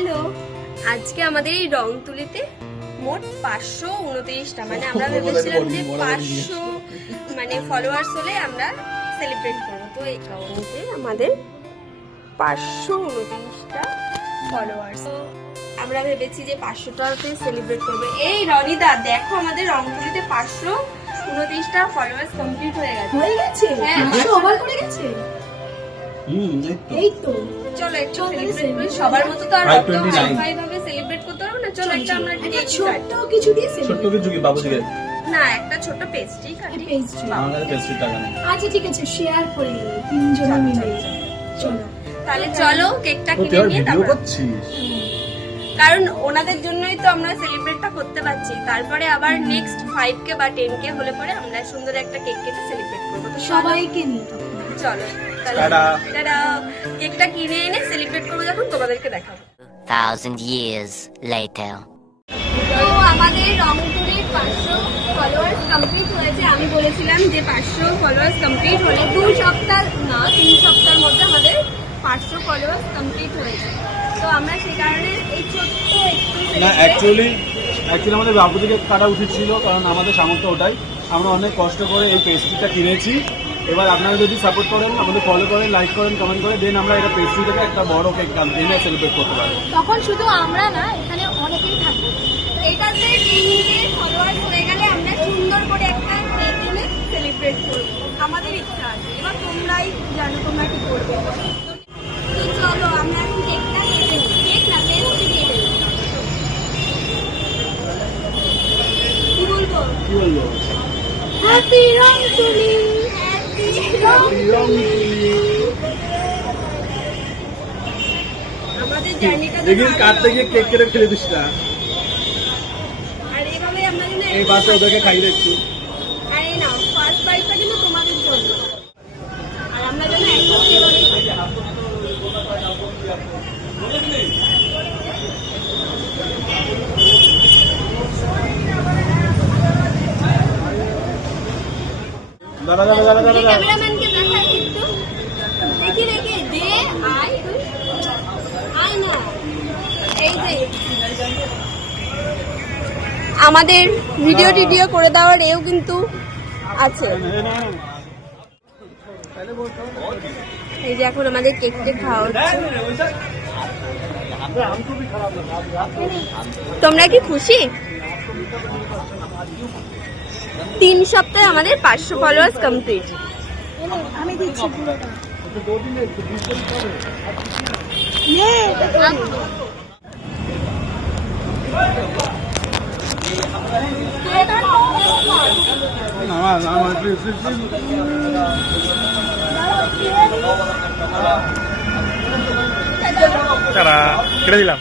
Hello, আজকে আমাদের এই রংতুলিতে মোট 529টা, মানে আমরা ভেবেছিলাম যে 500 মানে ফলোয়ার্স হলে আমরা সেলিব্রেট করবো। তো এই কারণে আমাদের 529টা ফলোয়ার্স, আমরা ভেবেছি যে 500টাতে সেলিব্রেট করবো। এই রনিদা দেখো, আমাদের রংতুলিতে 529টা ফলোয়ার্স কমপ্লিট হয়ে গেছে। হ্যাঁ, ওভার করে গেছে। এই তো চলো একটু সেলিব্রেট করি। সবার মতো তো আর অত হাই ভাবে সেলিব্রেট করতে পারবো না। চলো একটা আমরা কেক ছোট্ট কিছু দিয়ে ছোট্ট কিছু কি বাবু দিকে না, একটা ছোট পেস্ট্রি কাটি। আমার কাছে পেস্ট্রি টাকা নেই। আচ্ছা ঠিক আছে, শেয়ার করে নিই তিনজনে মিলে। চলো তাহলে চলো কেকটা কিনে নিয়ে ভিডিও তারপর, করছিস? কারণ ওনাদের জন্যই তো আমরা সেলিব্রেটটা করতে পারছি। তারপরে আবার নেক্সট 5K বা 10K হলে পরে আমরা সুন্দর একটা কেক কেটে সেলিব্রেট করবো। তো সবাইকে নিয়ে চলো টাটা। টাটা। কেকটা কিনে এনে সেলিব্রেট করবো যখন তোমাদেরকে দেখাবো। 1,000 years later. তো আমাদের রংপুরের 500 ফলোয়ার্স কমপ্লিট হয়েছে। আমি বলেছিলাম যে 500 ফলোয়ার্স কমপ্লিট হলে 2 সপ্তাহ না 3 সপ্তাহের মধ্যে আমাদের 500 ফলোয়ার্স কমপ্লিট হয়েছে। তো আমরা সেই কারণে এই ছোট্ট একটু না অ্যাকচুয়ালি আমাদের বাবু দিকে কাটা উচিত ছিল, কারণ আমাদের সামর্থ্য ওটাই। আমরা অনেক কষ্ট করে এই পেস্ট্রিটা কিনেছি। এবার আপনারা যদি সাপোর্ট করেন, আমাদের ফলো করেন, লাইক করেন, কমেন্ট করেন, দেন আমরা এটা পেস্ট্রি থেকে একটা বড় কেক এনে সেলিব্রেট করতে পারবো। তখন শুধু আমরা না, এখানে অনেকেই থাকবে। এইটাতে 10K ফলোয়ার্স হয়ে গেলে আমরা সুন্দর করে একটা কেক কিনে সেলিব্রেট করবো। আমাদের ইচ্ছা আছে, এবার তোমরাই জানো তোমরা কি করবে। তো চলো আমরা এখন কেকটা কেটে নিই। কেক না পেস্ট্রি কেটে নিই। কি বলবো? কি বলবো? হ্যাপি রংতুলি। আমাদের জার্নিটা দেখি কাটতে গিয়ে কেক কেটে ফেলে দিস না। আর এইভাবে আমরা যেন এই বাসে ওদেরকে খাইয়ে দিচ্ছি। আর এই নাও ফার্স্ট বাইটটা কিন্তু তোমাদের জন্য। আর আমরা যেন একসাথে এভাবেই খাই। দাঁড়া দাঁড়া দাঁড়া দাঁড়া দাঁড়া। ক্যামেরাম্যানকে দেখাই একটু। দেখি দেখি দে আই আই না। এই যে আমাদের ভিডিও টিডিও করে দেওয়ার এও কিন্তু আছে। এই যে এখন আমাদের কেকটা খাওয়া হচ্ছে। তোমরা কি খুশি? 3 সপ্তাহে আমাদের 500 ফলোয়ার্স কমপ্লিট। আমি দিচ্ছি পুরোটা। কেটে দিলাম।